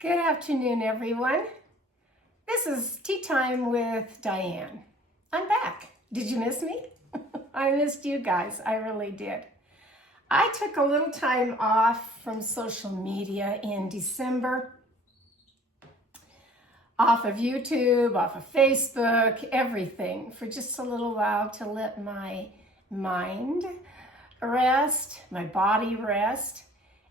Good afternoon, everyone. This is Tea Time with Diane. I'm back. Did you miss me? I missed you guys. I really did. I took a little time off from social media in December, off of YouTube, off of Facebook, everything, for just a little while to let my mind rest, my body rest.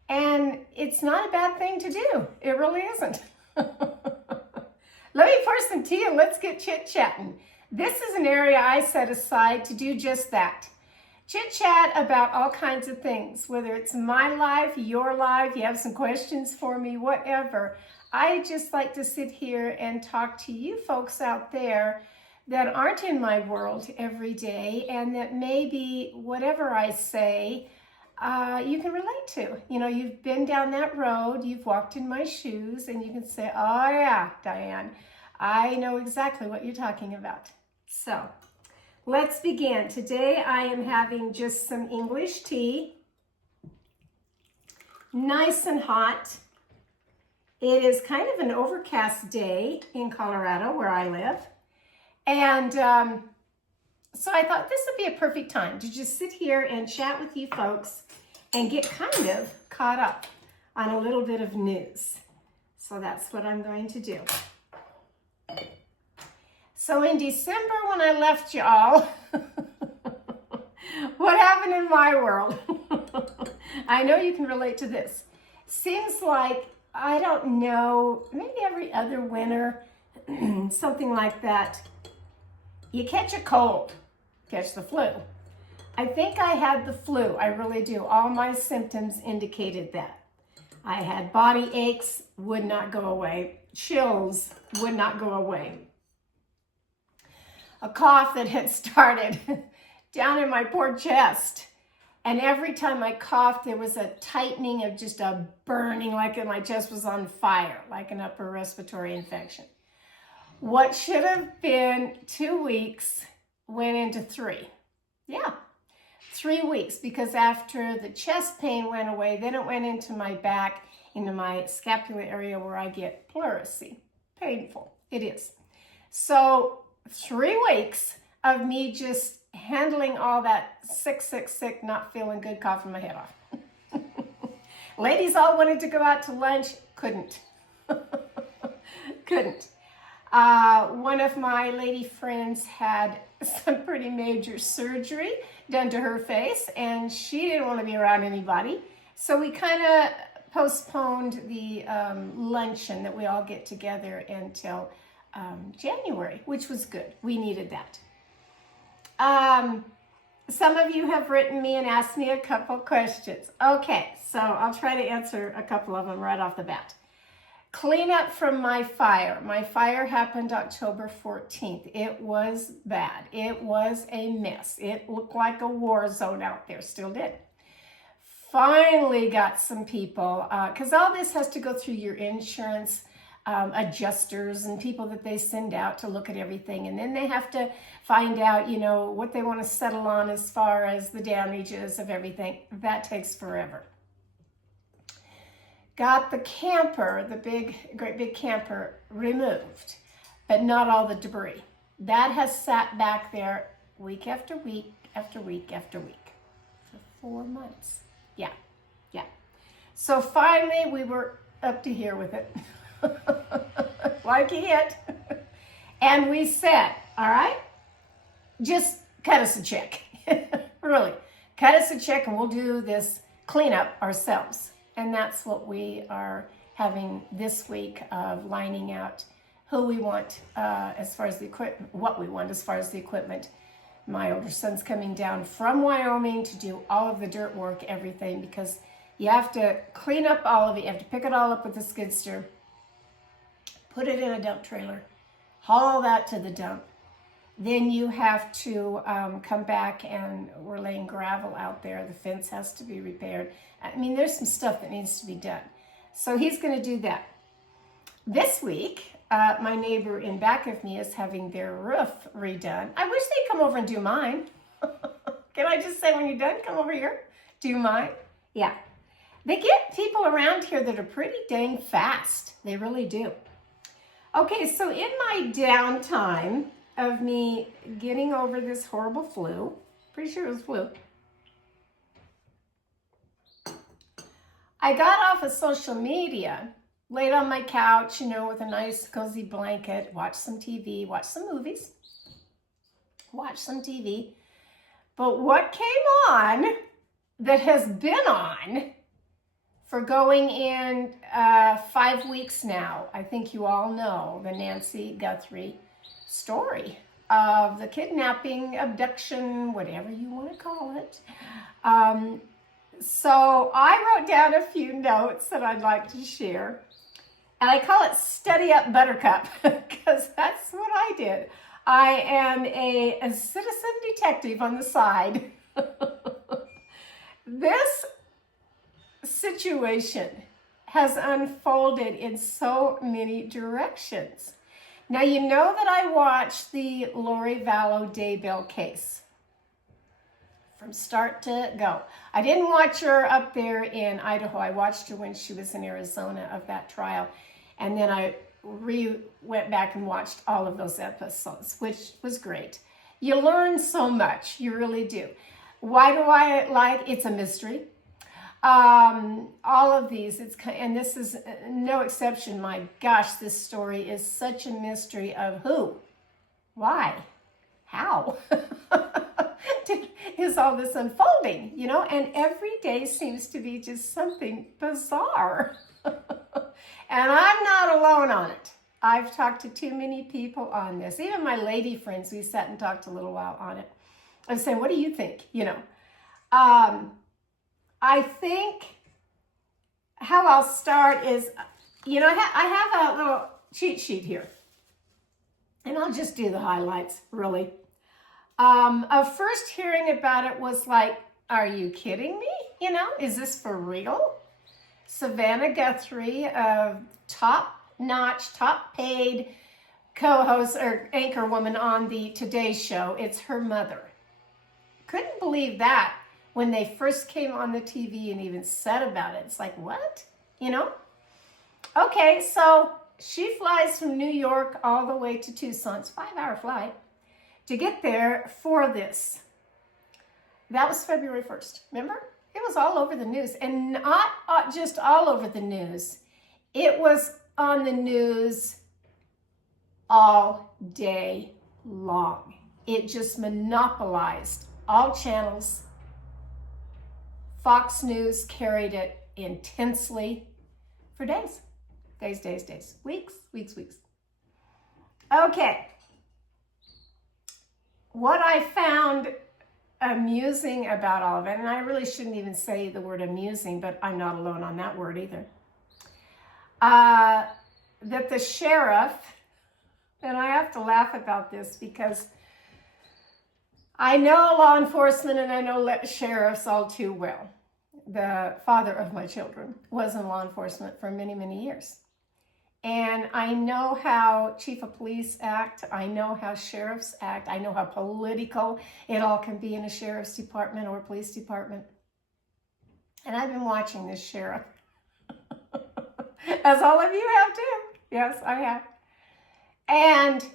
And it's not a bad thing to do. It really isn't. Let me pour some tea and let's get chit-chatting. This is an area I set aside to do just that. Chit-chat about all kinds of things, whether it's my life, your life, you have some questions for me, whatever. I just like to sit here and talk to you folks out there that aren't in my world every day and that maybe whatever I say, you can relate to. You know, you've been down that road, you've walked in my shoes, and you can say, oh yeah, Diane, I know exactly what you're talking about. So, let's begin. Today I am having just some English tea, nice and hot. It is kind of an overcast day in Colorado where I live. And so I thought this would be a perfect time to just sit here and chat with you folks and get kind of caught up on a little bit of news. So that's what I'm going to do. So in December when I left y'all, what happened in my world? I know you can relate to this. Seems like, I don't know, maybe every other winter, something like that, you catch a cold, catch the flu. I think I had the flu, I really do. All my symptoms indicated that. I had body aches, would not go away. Chills would not go away. A cough that had started down in my poor chest. And every time I coughed, there was a tightening of just a burning, like my chest was on fire, like an upper respiratory infection. What should have been 2 weeks went into 3. Yeah, 3 weeks, because after the chest pain went away, then it went into my back, into my scapular area where I get pleurisy. Painful, it is. So 3 weeks of me just handling all that sick, not feeling good, coughing my head off. Ladies all wanted to go out to lunch, couldn't. Couldn't. One of my lady friends had some pretty major surgery done to her face, and she didn't want to be around anybody. So we kind of postponed the luncheon that we all get together until January, which was good. We needed that. Some of you have written me and asked me a couple questions. Okay, so I'll try to answer a couple of them right off the bat. Cleanup from my fire. My fire happened October 14th. It was bad. It was a mess. It looked like a war zone out there. Still did. Finally got some people, because all this has to go through your insurance adjusters and people that they send out to look at everything. And then they have to find out, you know, what they want to settle on as far as the damages of everything. That takes forever. Got the camper, the great big camper, removed, but not all the debris. That has sat back there week after week after week after week for 4 months. Yeah. So finally we were up to here with it. Like it. And we said, all right, just cut us a check. Really, cut us a check and we'll do this cleanup ourselves. And that's what we are having this week, of lining out who we want as far as the equipment, what we want as far as the equipment. My older son's coming down from Wyoming to do all of the dirt work, everything, because you have to clean up all of it. You have to pick it all up with a skid steer, put it in a dump trailer, haul that to the dump. Then you have to come back, and we're laying gravel out there. The fence has to be repaired. I mean, there's some stuff that needs to be done. So he's going to do that. This week, my neighbor in back of me is having their roof redone. I wish they'd come over and do mine. Can I just say, when you're done, come over here, do mine? Yeah. They get people around here that are pretty dang fast. They really do. Okay, so in my downtime of me getting over this horrible flu, pretty sure it was flu, I got off of social media, laid on my couch, with a nice cozy blanket, watched some TV, watched some movies, watched some TV. But what came on that has been on for going in 5 weeks now, I think you all know the Nancy Guthrie story of the kidnapping, abduction, whatever you want to call it. So I wrote down a few notes that I'd like to share. And I call it Study Up Buttercup because that's what I did. I am a citizen detective on the side. This situation has unfolded in so many directions. Now, you know that I watched the Lori Vallow Daybell case from start to go. I didn't watch her up there in Idaho. I watched her when she was in Arizona of that trial. And then I went back and watched all of those episodes, which was great. You learn so much. You really do. Why do I like? It's a mystery. All of these, and this is no exception. My gosh, this story is such a mystery of who, why, how is all this unfolding, and every day seems to be just something bizarre. And I'm not alone on it. I've talked to too many people on this. Even my lady friends, we sat and talked a little while on it. I was saying, what do you think? I think how I'll start is, I have a little cheat sheet here. And I'll just do the highlights, really. Of first hearing about it was like, are you kidding me? Is this for real? Savannah Guthrie, top-notch, top-paid co-host or anchor woman on the Today Show. It's her mother. Couldn't believe that when they first came on the TV and even said about it. It's like, what? Okay, so she flies from New York all the way to Tucson. It's a 5-hour flight to get there for this. That was February 1st, remember? It was all over the news, and not just all over the news. It was on the news all day long. It just monopolized all channels. Fox News carried it intensely for days. Days. Weeks. Okay. What I found amusing about all of it, and I really shouldn't even say the word amusing, but I'm not alone on that word either, that the sheriff, and I have to laugh about this because I know law enforcement and I know sheriffs all too well. The father of my children was in law enforcement for many, many years. And I know how chief of police act. I know how sheriffs act. I know how political it all can be in a sheriff's department or police department. And I've been watching this sheriff, as all of you have too. Yes, I have. And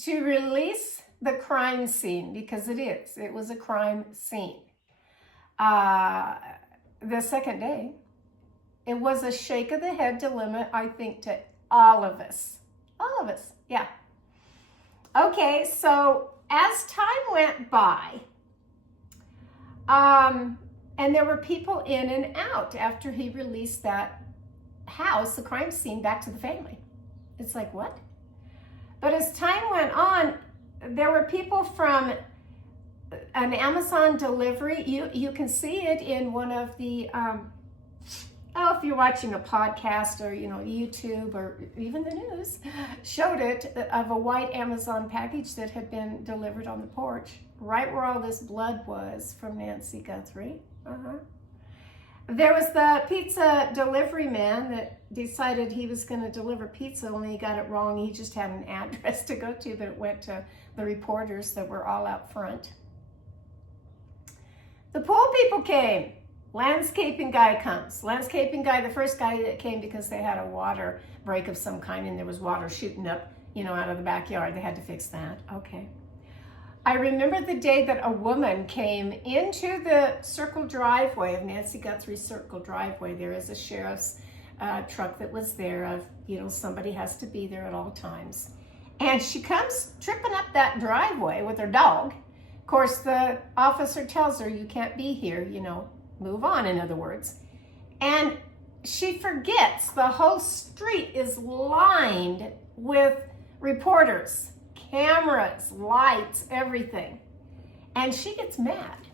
to release the crime scene, because it was a crime scene. The second day, it was a shake of the head dilemma, I think, to all of us, yeah. Okay, so as time went by, and there were people in and out after he released that house, the crime scene, back to the family. It's like, what? But as time went on, there were people from an Amazon delivery. You can see it in one of the, if you're watching a podcast or, YouTube or even the news, showed it of a white Amazon package that had been delivered on the porch, right where all this blood was from Nancy Guthrie. There was the pizza delivery man that decided he was going to deliver pizza, only he got it wrong. He just had an address to go to, but it went to the reporters that were all out front. The pool people came. Landscaping guy comes. Landscaping guy, the first guy that came because they had a water break of some kind and there was water shooting up, out of the backyard. They had to fix that. Okay. I remember the day that a woman came into the circle driveway of Nancy Guthrie's circle driveway. There is a sheriff's truck that was there of, somebody has to be there at all times. And she comes tripping up that driveway with her dog. Of course, the officer tells her, you can't be here, move on, in other words. And she forgets the whole street is lined with reporters, cameras, lights, everything. And she gets mad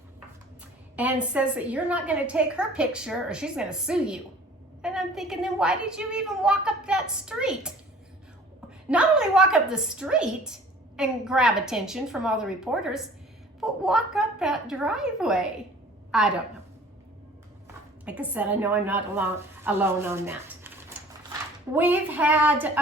and says that you're not going to take her picture or she's going to sue you. And I'm thinking, then why did you even walk up that street? Not only walk up the street and grab attention from all the reporters, but walk up that driveway. I don't know. Like I said, I know I'm not alone on that. We've had,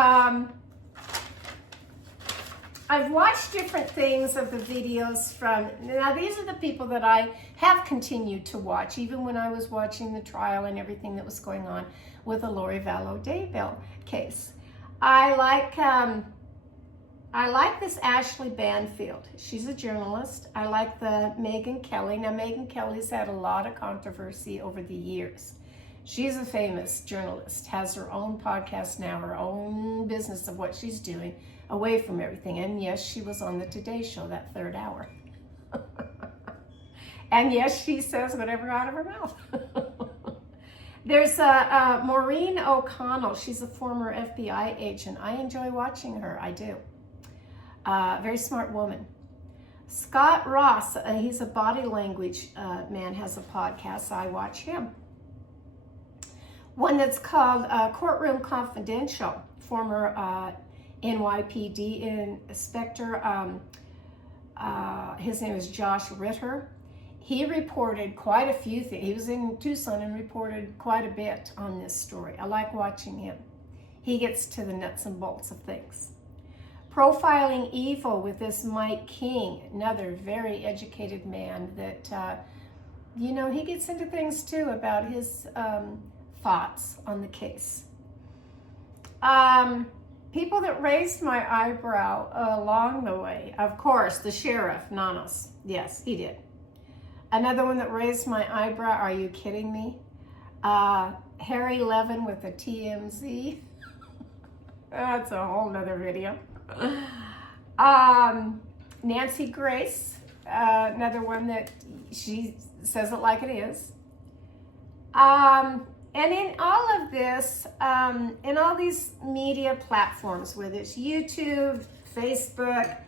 I've watched different things of the videos from, now these are the people that I have continued to watch, even when I was watching the trial and everything that was going on with the Lori Vallow Daybell case. I like this Ashley Banfield. She's a journalist. I like the Megyn Kelly. Now, Megyn Kelly's had a lot of controversy over the years. She's a famous journalist, has her own podcast now, her own business of what she's doing, away from everything. And yes, she was on the Today Show, that third hour. And yes, she says whatever out of her mouth. There's Maureen O'Connell. She's a former FBI agent. I enjoy watching her. I do. Very smart woman. Scott Ross, he's a body language man, has a podcast. I watch him. One that's called Courtroom Confidential, former NYPD inspector. His name is Josh Ritter. He reported quite a few things. He was in Tucson and reported quite a bit on this story. I like watching him. He gets to the nuts and bolts of things. Profiling Evil with this Mike King, another very educated man that, he gets into things too about his thoughts on the case. People that raised my eyebrow along the way, of course, the sheriff, Nanos. Yes, he did. Another one that raised my eyebrow, are you kidding me? Harry Levin with the TMZ. That's a whole nother video. Nancy Grace, another one that she says it like it is. And in all of this, in all these media platforms, whether it's YouTube, Facebook,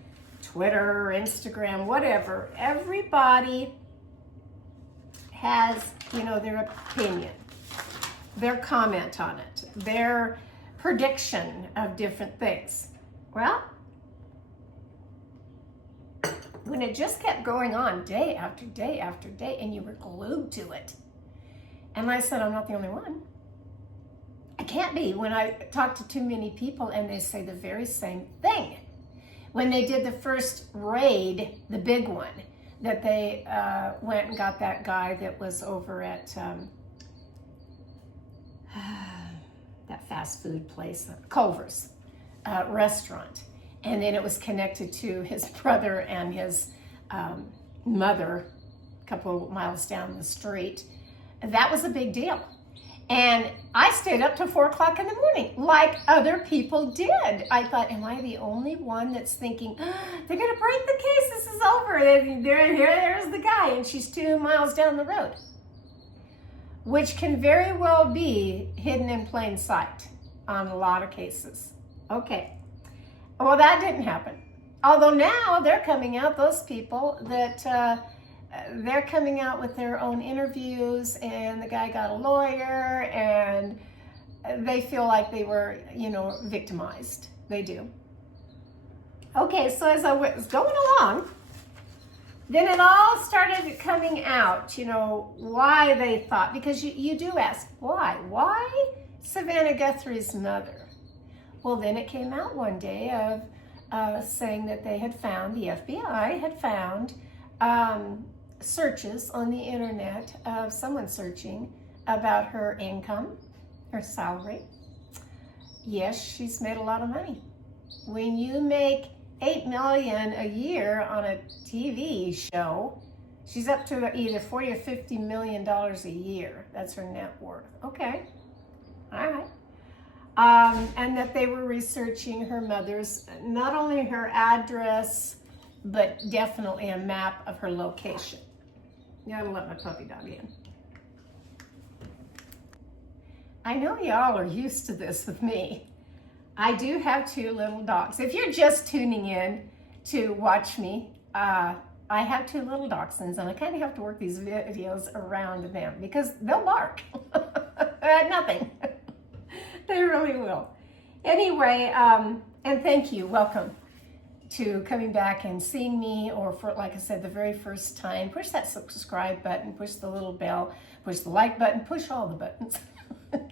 Twitter, Instagram, whatever, everybody has, their opinion, their comment on it, their prediction of different things. Well, when it just kept going on day after day after day and you were glued to it, and like I said, I'm not the only one. I can't be when I talk to too many people and they say the very same thing. When they did the first raid, the big one, that they went and got that guy that was over at that fast food place, Culver's restaurant. And then it was connected to his brother and his mother a couple miles down the street. That was a big deal. And I stayed up till 4 o'clock in the morning, like other people did. I thought, am I the only one that's thinking, they're gonna break the case, this is over. There's the guy, and she's 2 miles down the road. Which can very well be hidden in plain sight on a lot of cases. Okay, well that didn't happen. Although now they're coming out, those people that, they're coming out with their own interviews, and the guy got a lawyer, and they feel like they were, victimized. They do. Okay, so as I was going along, then it all started coming out, why they thought, because you do ask, why? Why Savannah Guthrie's mother? Well, then it came out one day of saying that they had found, the FBI had found, searches on the internet of someone searching about her income, her salary. Yes, she's made a lot of money. When you make $8 million a year on a TV show, she's up to either 40 or $50 million a year. That's her net worth. Okay, all right. And that they were researching her mother's, not only her address, but definitely a map of her location. Gotta let my puppy dog in. I know y'all are used to this with me. I do have 2 little dogs. If you're just tuning in to watch me, I have 2 little dachshunds, and I kind of have to work these videos around them because they'll bark at nothing. They really will. Anyway, and thank you. Welcome to coming back and seeing me, or for, like I said, the very first time. Push that subscribe button, push the little bell, push the like button, push all the buttons,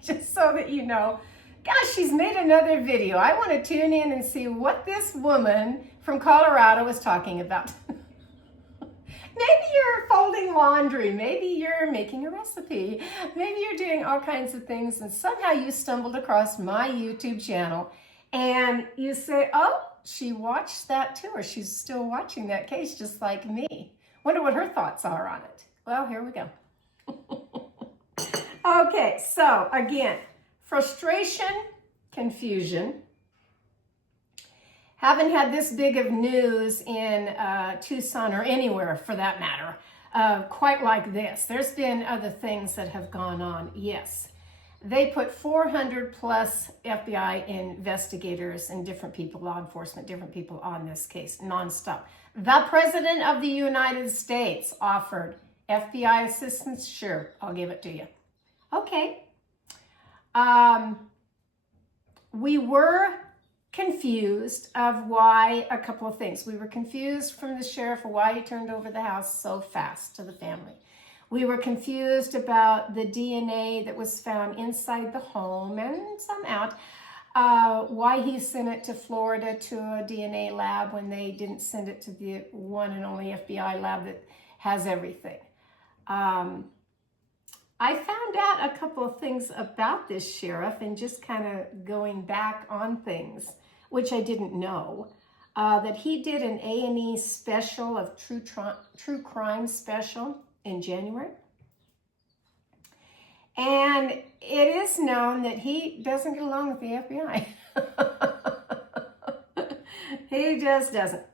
just so that you know, gosh, she's made another video. I want to tune in and see what this woman from Colorado is talking about. Maybe you're folding laundry, maybe you're making a recipe, maybe you're doing all kinds of things, and somehow you stumbled across my YouTube channel and you say, oh, she watched that too, or she's still watching that case just like me. Wonder what her thoughts are on it. Well, here we go. Okay, so again, frustration, confusion. Haven't had this big of news in Tucson, or anywhere for that matter, quite like this. There's been other things that have gone on, yes. They put 400 plus FBI investigators and different people, law enforcement, different people on this case, nonstop. The President of the United States offered FBI assistance. Sure, I'll give it to you. Okay. We were confused of why a couple of things. We were confused from the sheriff of why he turned over the house so fast to the family. We were confused about the DNA that was found inside the home and some out. Why he sent it to Florida to a DNA lab when they didn't send it to the one and only FBI lab that has everything. I found out a couple of things about this sheriff, and just kind of going back on things, which I didn't know, that he did an A&E special of true crime special in January. And it is known that he doesn't get along with the FBI. He just doesn't.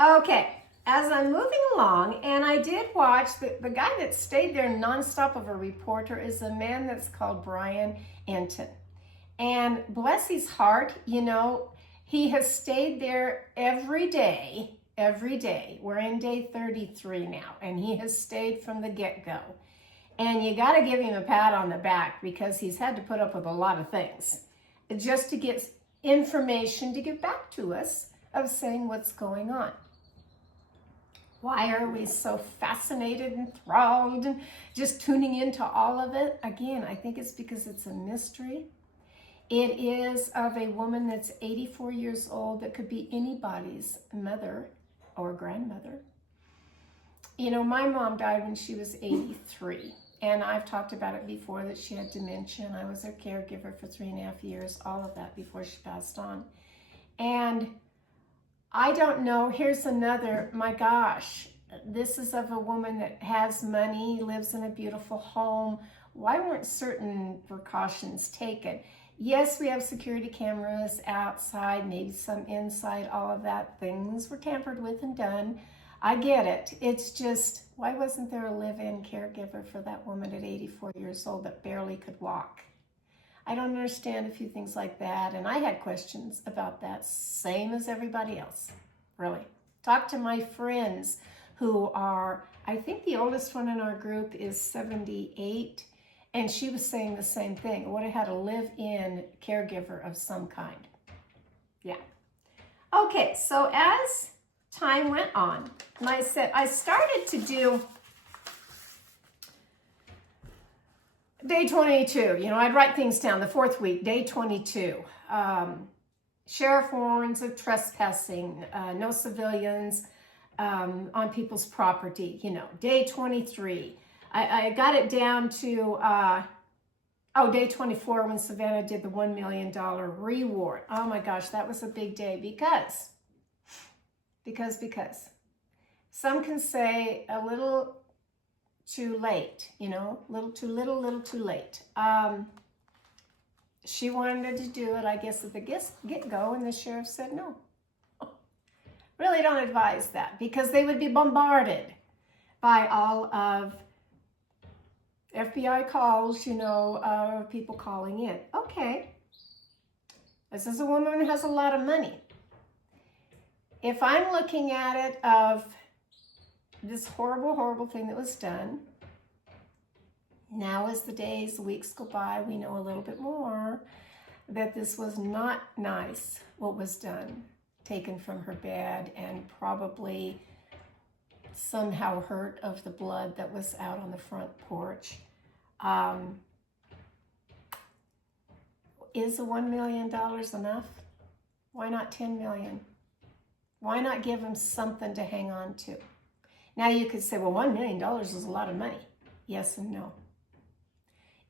Okay, as I'm moving along, and I did watch, the guy that stayed there nonstop of a reporter is a man that's called Brian Enton. And bless his heart, you know, he has stayed there every day. We're in day 33 now, and he has stayed from the get-go. And you got to give him a pat on the back, because he's had to put up with a lot of things just to get information to give back to us of saying what's going on. Why are we so fascinated and enthralled and just tuning into all of it? Again, I think it's because it's a mystery. It is of a woman that's 84 years old that could be anybody's mother or grandmother. You know, my mom died when she was 83, and I've talked about it before that she had dementia, and I was her caregiver for 3.5 years, all of that before she passed on. And I don't know, here's another, my gosh, this is of a woman that has money, lives in a beautiful home. Why weren't certain precautions taken? Yes, we have security cameras outside, maybe some inside, all of that. Things were tampered with and done. I get it. It's just, why wasn't there a live-in caregiver for that woman at 84 years old that barely could walk? I don't understand a few things like that, and I had questions about that, same as everybody else, really. Talk to my friends who are, I think the oldest one in our group is 78, and she was saying the same thing. I would have had a live-in caregiver of some kind. Yeah. Okay, so as time went on, and I said, I started to do day 22, you know, I'd write things down. The 4th week, day 22. Sheriff warns of trespassing, no civilians on people's property, day 23. I got it down to, day 24 when Savannah did the $1 million reward. Oh my gosh, that was a big day because some can say a little too late, little too little, little too late. She wanted to do it, I guess, at the get-go, and the sheriff said no. Really don't advise that, because they would be bombarded by all of FBI calls, people calling in. Okay, this is a woman who has a lot of money. If I'm looking at it of this horrible, horrible thing that was done, now as the days, the weeks go by, we know a little bit more that this was not nice, what was done, taken from her bed, and probably somehow hurt of the blood that was out on the front porch. Is the $1 million enough? Why not $10 million? Why not give them something to hang on to? Now you could say, well, $1 million is a lot of money. Yes and no.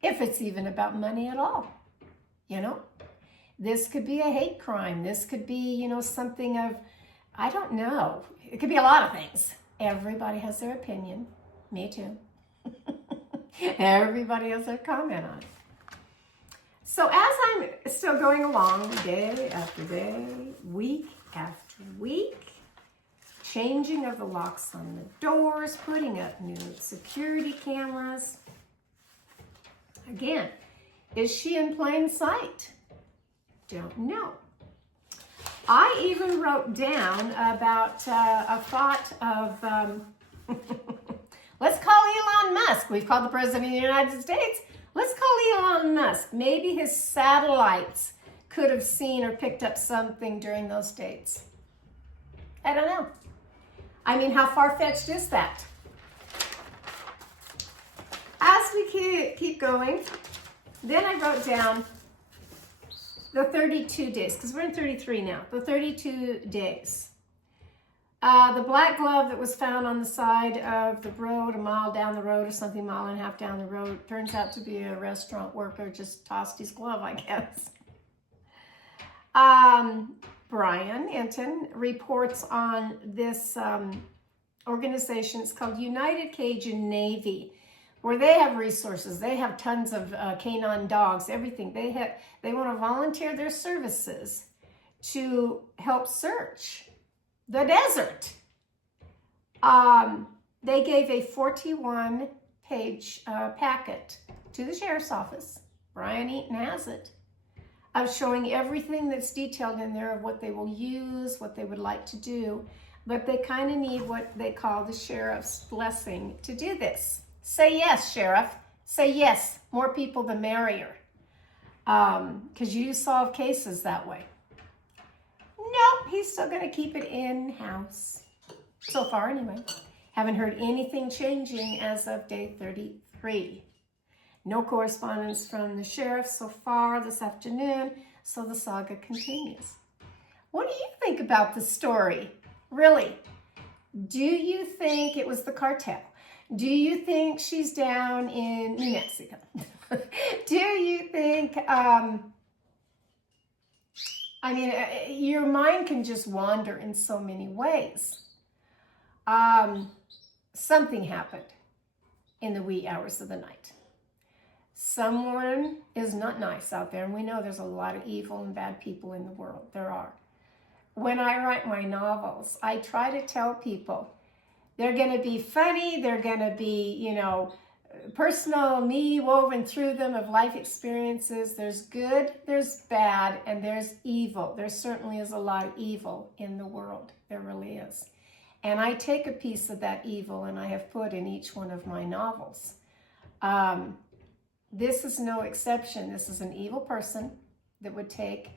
If it's even about money at all, This could be a hate crime. This could be, something of, I don't know. It could be a lot of things. Everybody has their opinion. Me too. Everybody has their comment on it. So as I'm still going along day after day, week after week, changing of the locks on the doors, putting up new security cameras. Again, is she in plain sight? Don't know. I even wrote down about a thought of, let's call Elon Musk. We've called the President of the United States. Let's call Elon Musk. Maybe his satellites could have seen or picked up something during those dates. I don't know. I mean, how far-fetched is that? As we keep going, then I wrote down the 32 days, because we're in 33 now, the 32 days. The black glove that was found on the side of the road, a mile down the road or something, mile and a half down the road, turns out to be a restaurant worker, just tossed his glove, I guess. Brian Enton reports on this organization. It's called United Cajun Navy, where they have resources. They have tons of canine dogs, everything. They want to volunteer their services to help search the desert. They gave a 41-page packet to the sheriff's office. Brian Eaton has it, of showing everything that's detailed in there of what they will use, what they would like to do. But they kind of need what they call the sheriff's blessing to do this. Say yes, Sheriff. Say yes. More people, the merrier. Because you solve cases that way. Nope, he's still going to keep it in-house. So far, anyway. Haven't heard anything changing as of day 33. No correspondence from the sheriff so far this afternoon, so the saga continues. What do you think about the story? Really? Do you think it was the cartel? Do you think she's down in New Mexico? Do you think, your mind can just wander in so many ways. Something happened in the wee hours of the night. Someone is not nice out there, and we know there's a lot of evil and bad people in the world. There are. When I write my novels, I try to tell people they're going to be funny, they're going to be, personal, me woven through them of life experiences. There's good, there's bad, and there's evil. There certainly is a lot of evil in the world. There really is. And I take a piece of that evil and I have put in each one of my novels. This is no exception. This is an evil person that would take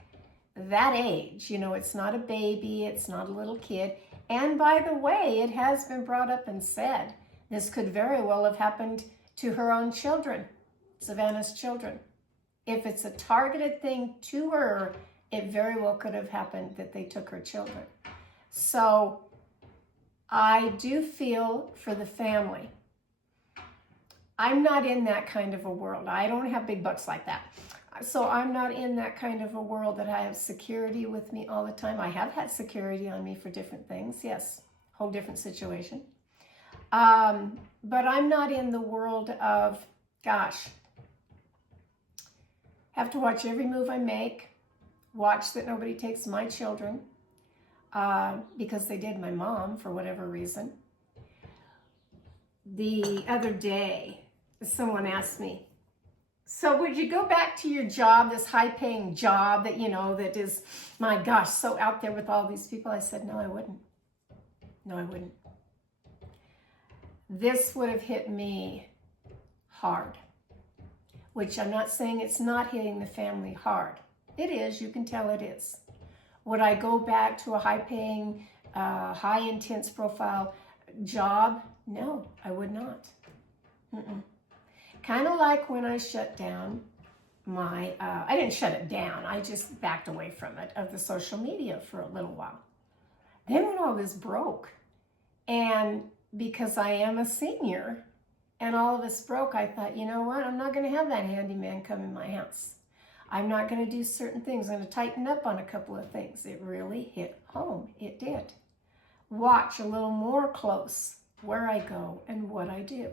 that age. It's not a baby, it's not a little kid. And by the way, it has been brought up and said, this could very well have happened to her own children, Savannah's children. If it's a targeted thing to her, it very well could have happened that they took her children. So I do feel for the family. I'm not in that kind of a world. I don't have big bucks like that. So I'm not in that kind of a world that I have security with me all the time. I have had security on me for different things. Yes, whole different situation. But I'm not in the world of, gosh, have to watch every move I make, watch that nobody takes my children, because they did my mom for whatever reason. The other day, someone asked me, so would you go back to your job, this high-paying job that, that is, my gosh, so out there with all these people? I said, no, I wouldn't. No, I wouldn't. This would have hit me hard, which I'm not saying it's not hitting the family hard. It is. You can tell it is. Would I go back to a high-paying, high-intense profile job? No, I would not. Kind of like when I shut down my, I didn't shut it down, I just backed away from it, of the social media for a little while. Then when all this broke, and because I am a senior, and all of this broke, I thought, you know what, I'm not going to have that handyman come in my house. I'm not going to do certain things. I'm going to tighten up on a couple of things. It really hit home. It did. Watch a little more close where I go and what I do.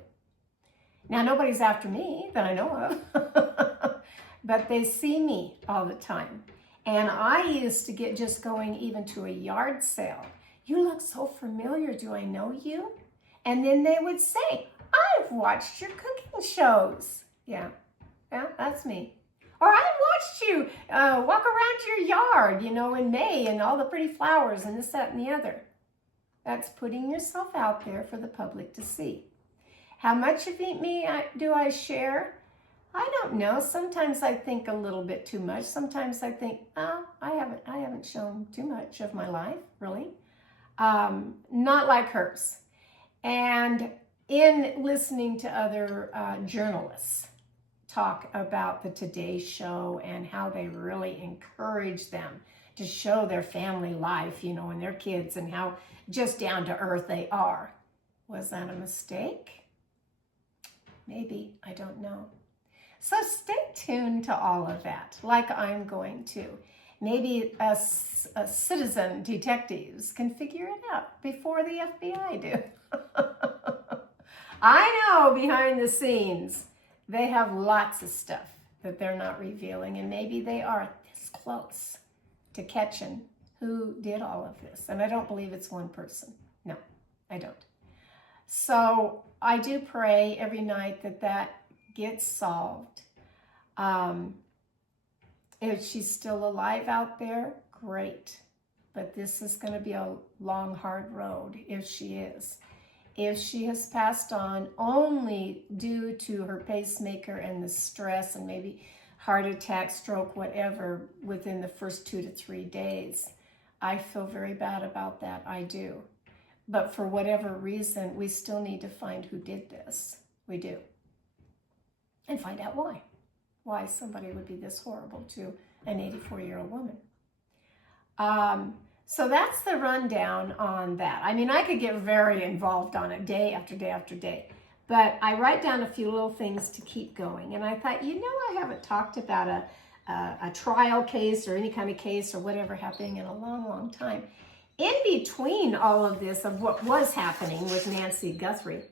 Now, nobody's after me that I know of, but they see me all the time. And I used to get just going even to a yard sale. You look so familiar. Do I know you? And then they would say, I've watched your cooking shows. Yeah, that's me. Or I watched you walk around your yard, in May, and all the pretty flowers and this, that, and the other. That's putting yourself out there for the public to see. How much of me do I share? I don't know. Sometimes I think a little bit too much. Sometimes I think, I haven't shown too much of my life, really. Not like hers. And in listening to other journalists talk about the Today Show and how they really encourage them to show their family life, and their kids, and how just down to earth they are. Was that a mistake? Maybe, I don't know. So stay tuned to all of that, like I'm going to. Maybe us citizen detectives can figure it out before the FBI do. I know behind the scenes, they have lots of stuff that they're not revealing, and maybe they are this close to catching who did all of this. And I don't believe it's one person. No, I don't. So I do pray every night that gets solved. If she's still alive out there, great. But this is going to be a long, hard road if she is. If she has passed on only due to her pacemaker and the stress and maybe heart attack, stroke, whatever, within the first 2 to 3 days, I feel very bad about that. I do. But for whatever reason, we still need to find who did this. We do. And find out why. Why somebody would be this horrible to an 84-year-old woman. So that's the rundown on that. I mean, I could get very involved on it day after day after day. But I write down a few little things to keep going. And I thought, I haven't talked about a trial case or any kind of case or whatever happening in a long, long time. In between all of this of what was happening with Nancy Guthrie,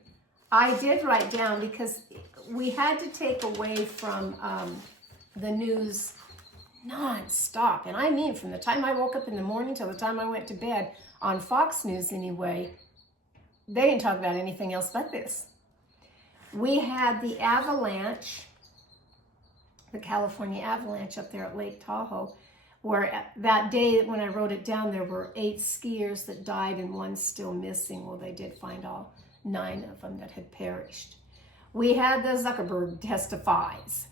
I did write down, because we had to take away from the news non-stop. And I mean, from the time I woke up in the morning till the time I went to bed, on Fox News anyway, they didn't talk about anything else but this. We had the avalanche, the California avalanche up there at Lake Tahoe, where that day when I wrote it down, there were 8 skiers that died and 1 still missing. Well, they did find all 9 of them that had perished. We had the Zuckerberg testifies.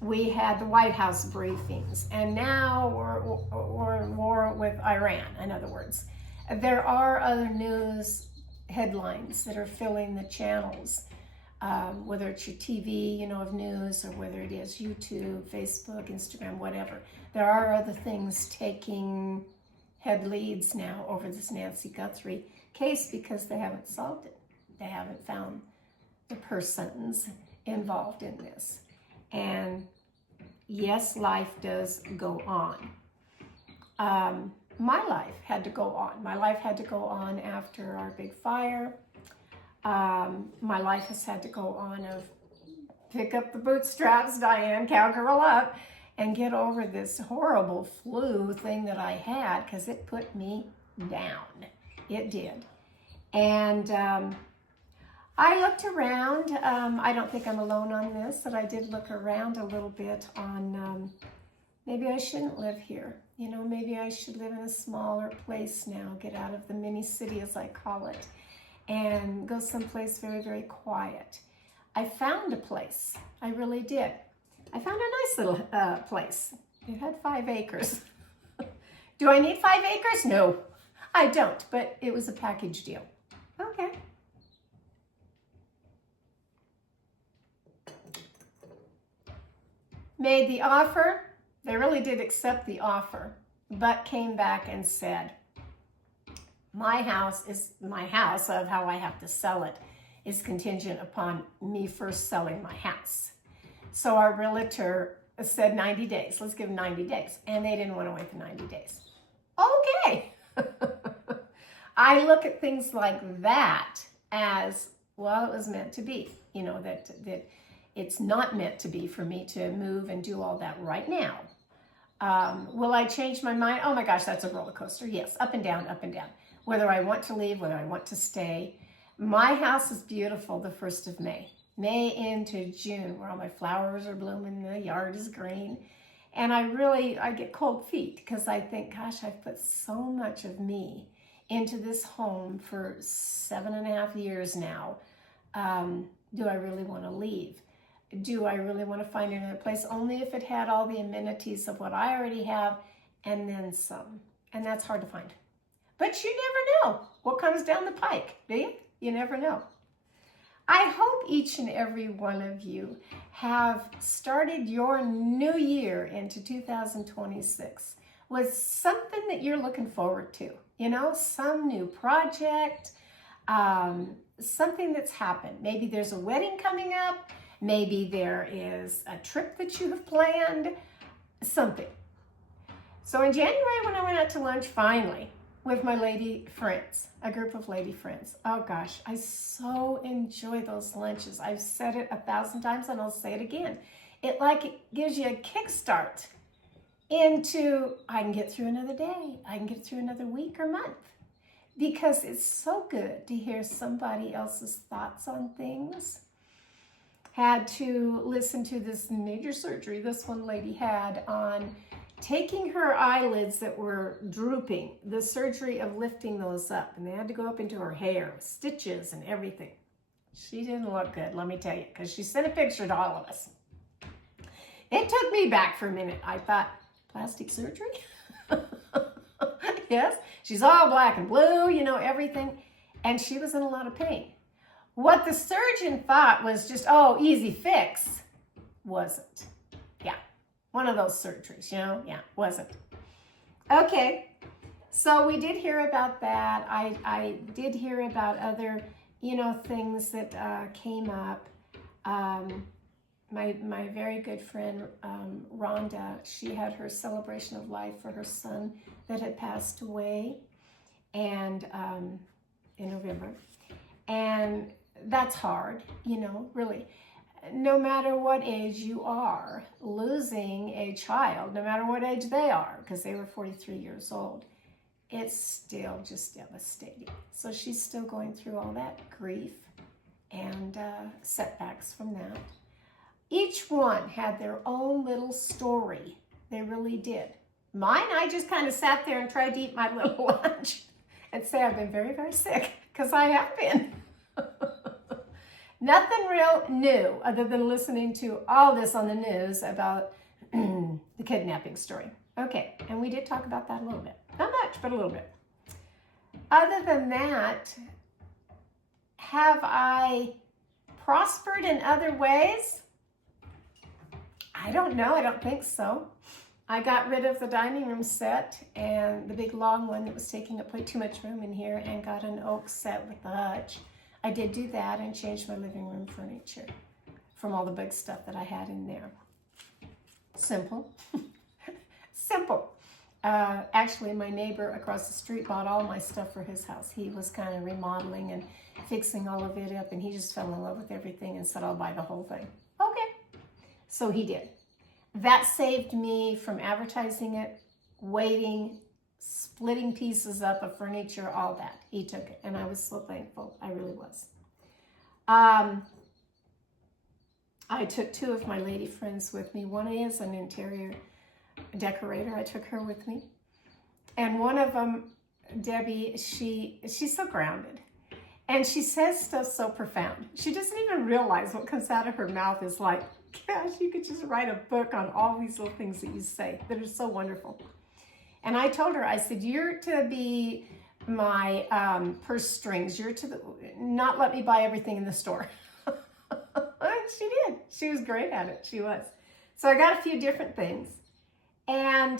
We had the White House briefings. And now we're in war with Iran, in other words. There are other news headlines that are filling the channels, whether it's your TV, of news, or whether it is YouTube, Facebook, Instagram, whatever. There are other things taking head leads now over this Nancy Guthrie case because they haven't solved it. They haven't found the persons involved in this. And yes, life does go on. My life had to go on. My life had to go on after our big fire. My life has had to go on of pick up the bootstraps, Diane, cowgirl up, and get over this horrible flu thing that I had, because it put me down. It did. And I looked around. I don't think I'm alone on this, that I did look around a little bit on maybe I shouldn't live here. You know, maybe I should live in a smaller place now, get out of the mini city, as I call it, and go someplace very, very quiet. I found a place. I really did. I found a nice little place. It had 5 acres. Do I need 5 acres? No, I don't, but it was a package deal. Okay. Made the offer. They really did accept the offer, but came back and said, my house of how I have to sell it is contingent upon me first selling my house. So our realtor said 90 days. Let's give them 90 days. And they didn't want to wait for 90 days. Okay. I look at things like that as, well, it was meant to be. You know, that it's not meant to be for me to move and do all that right now. Will I change my mind? Oh my gosh, that's a roller coaster. Yes, up and down, up and down. Whether I want to leave, whether I want to stay. My house is beautiful the 1st of May. May into June, where all my flowers are blooming, the yard is green. And I get cold feet because I think, gosh, I've put so much of me into this home for 7.5 years now. Do I really want to leave? Do I really want to find another place? Only if it had all the amenities of what I already have and then some. And that's hard to find. But you never know what comes down the pike, do you? You never know. I hope each and every one of you have started your new year into 2026 with something that you're looking forward to. You know, some new project, something that's happened. Maybe there's a wedding coming up. Maybe there is a trip that you have planned, something. So in January, when I went out to lunch finally with my lady friends, a group of lady friends, oh gosh, I so enjoy those lunches. I've said it 1,000 times and I'll say it again. It gives you a kickstart into, I can get through another day. I can get through another week or month. Because it's so good to hear somebody else's thoughts on things. Had to listen to this major surgery this one lady had on taking her eyelids that were drooping, the surgery of lifting those up, and they had to go up into her hair, stitches and everything. She didn't look good, let me tell you, because she sent a picture to all of us. It took me back for a minute. I thought, plastic surgery? Yes, she's all black and blue, you know, everything, and she was in a lot of pain. What the surgeon thought was just, oh, easy fix, wasn't. Yeah, one of those surgeries, you know, yeah, wasn't. Okay, so we did hear about that. I did hear about other, you know, things that came up. My very good friend, Rhonda, she had her celebration of life for her son that had passed away and in November. And that's hard, you know, really. No matter what age you are, losing a child, no matter what age they are, because they were 43 years old, it's still just devastating. So she's still going through all that grief and setbacks from that. Each one had their own little story. They really did. Mine, I just kind of sat there and tried to eat my little lunch and say I've been very, very sick, because I have been. Nothing real new other than listening to all this on the news about the kidnapping story. Okay, and we did talk about that a little bit. Not much, but a little bit. Other than that, have I prospered in other ways? I don't know. I don't think so. I got rid of the dining room set and the big long one that was taking up way too much room in here, and got an oak set with the hutch. I did do that and changed my living room furniture from all the big stuff that I had in there. Simple. Simple. Actually, my neighbor across the street bought all my stuff for his house. He was kind of remodeling and fixing all of it up, and he just fell in love with everything and said, I'll buy the whole thing. Okay. So he did. That saved me from advertising it, waiting, splitting pieces up of furniture, all that. He took it, and I was so thankful. I really was. I took 2 of my lady friends with me. One is an interior decorator. I took her with me. And one of them, Debbie, she's so grounded. And she says stuff so profound. She doesn't even realize what comes out of her mouth is like, gosh, you could just write a book on all these little things that you say that are so wonderful. And I told her, I said, you're to be my purse strings. You're to not let me buy everything in the store. And she did. She was great at it. She was. So I got a few different things. And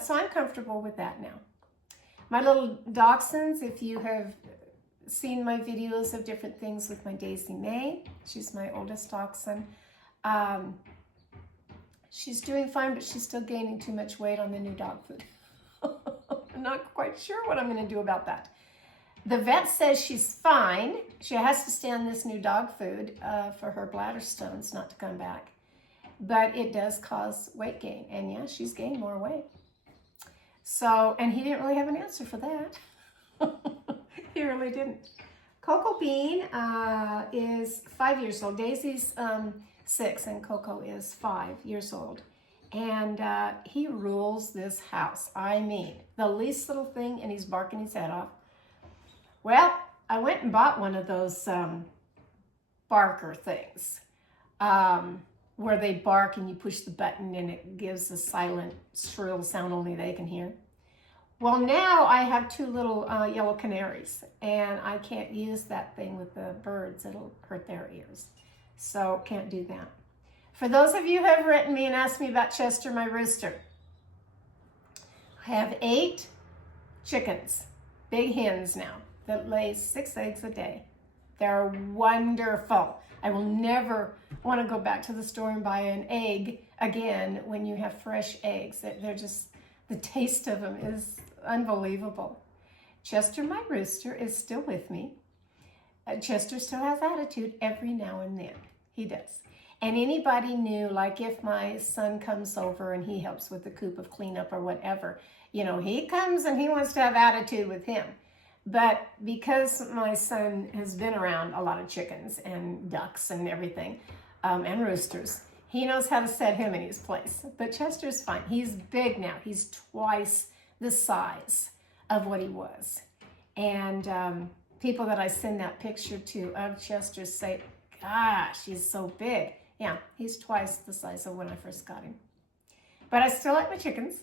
so I'm comfortable with that now. My little dachshunds, if you have seen my videos of different things with my Daisy May, she's my oldest dachshund. She's doing fine, but she's still gaining too much weight on the new dog food. I'm not quite sure what I'm going to do about that. The vet says she's fine. She has to stay on this new dog food for her bladder stones not to come back. But it does cause weight gain. And yeah, she's gained more weight. So, and he didn't really have an answer for that. He really didn't. Coco Bean is 5 years old. Daisy's 6 and Coco is 5 years old. And he rules this house. I mean, the least little thing and he's barking his head off. Well, I went and bought one of those barker things where they bark and you push the button and it gives a silent, shrill sound only they can hear. Well, now I have 2 little yellow canaries and I can't use that thing with the birds. It'll hurt their ears. So can't do that. For those of you who have written me and asked me about Chester, my rooster, I have 8 chickens, big hens now, that lay 6 eggs a day. They're wonderful. I will never want to go back to the store and buy an egg again when you have fresh eggs. They're just, the taste of them is unbelievable. Chester, my rooster, is still with me. Chester still has attitude every now and then. He does. And anybody knew, like if my son comes over and he helps with the coop of cleanup or whatever, you know, he comes and he wants to have attitude with him. But because my son has been around a lot of chickens and ducks and everything, and roosters, he knows how to set him in his place. But Chester's fine. He's big now. He's twice the size of what he was. And people that I send that picture to of Chester say, gosh, he's so big. Yeah, he's twice the size of when I first got him. But I still like my chickens.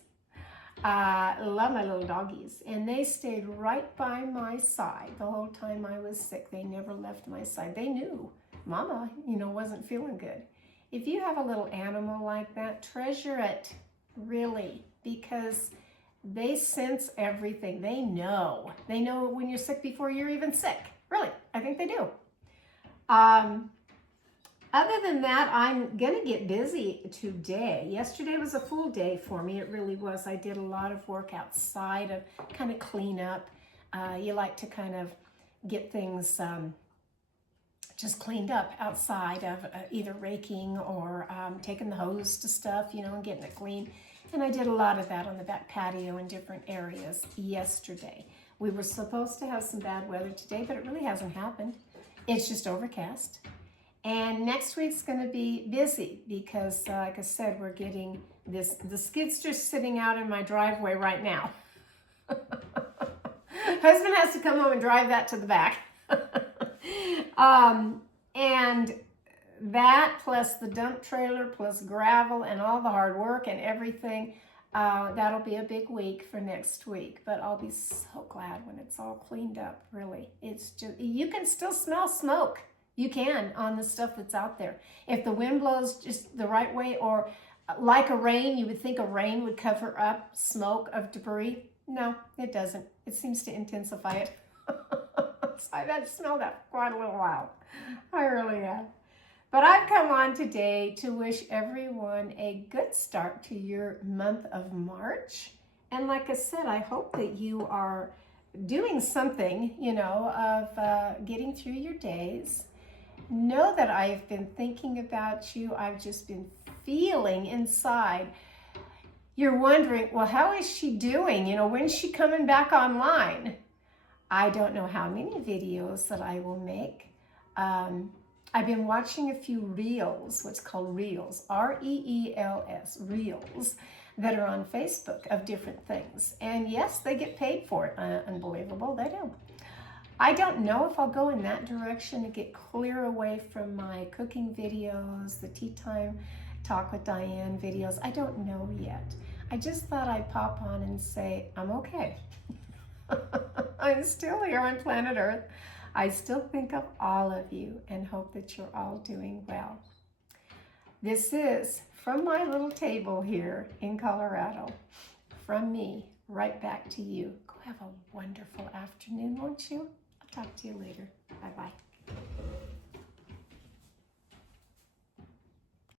Love my little doggies. And they stayed right by my side the whole time I was sick. They never left my side. They knew Mama, you know, wasn't feeling good. If you have a little animal like that, treasure it, really, because they sense everything. They know. They know when you're sick before you're even sick. Really, I think they do. Other than that, I'm going to get busy today. Yesterday was a full day for me. It really was. I did a lot of work outside of kind of clean up. You like to kind of get things just cleaned up outside of either raking or taking the hose to stuff, you know, and getting it clean. And I did a lot of that on the back patio in different areas yesterday. We were supposed to have some bad weather today, but it really hasn't happened. It's just overcast. And next week's going to be busy because, like I said, we're getting the skidster sitting out in my driveway right now. Husband has to come home and drive that to the back. And that plus the dump trailer plus gravel and all the hard work and everything, that'll be a big week for next week. But I'll be so glad when it's all cleaned up, really. It's just, you can still smell smoke. You can on the stuff that's out there. If the wind blows just the right way or like a rain, you would think a rain would cover up smoke of debris. No, it doesn't. It seems to intensify it. So I've had to smell that for quite a little while. I really have. But I've come on today to wish everyone a good start to your month of March. And like I said, I hope that you are doing something, of getting through your days. Know that I've been thinking about you. I've just been feeling inside. You're wondering, well, how is she doing? When's she coming back online? I don't know how many videos that I will make. I've been watching a few reels, what's called reels, R-E-E-L-S, reels, that are on Facebook of different things. And yes, they get paid for it. Unbelievable, they do. I don't know if I'll go in that direction to get clear away from my cooking videos, the tea time talk with Dianne videos. I don't know yet. I just thought I'd pop on and say, I'm okay. I'm still here on planet Earth. I still think of all of you and hope that you're all doing well. This is from my little table here in Colorado, from me, right back to you. Go have a wonderful afternoon, won't you? I'll talk to you later. Bye-bye.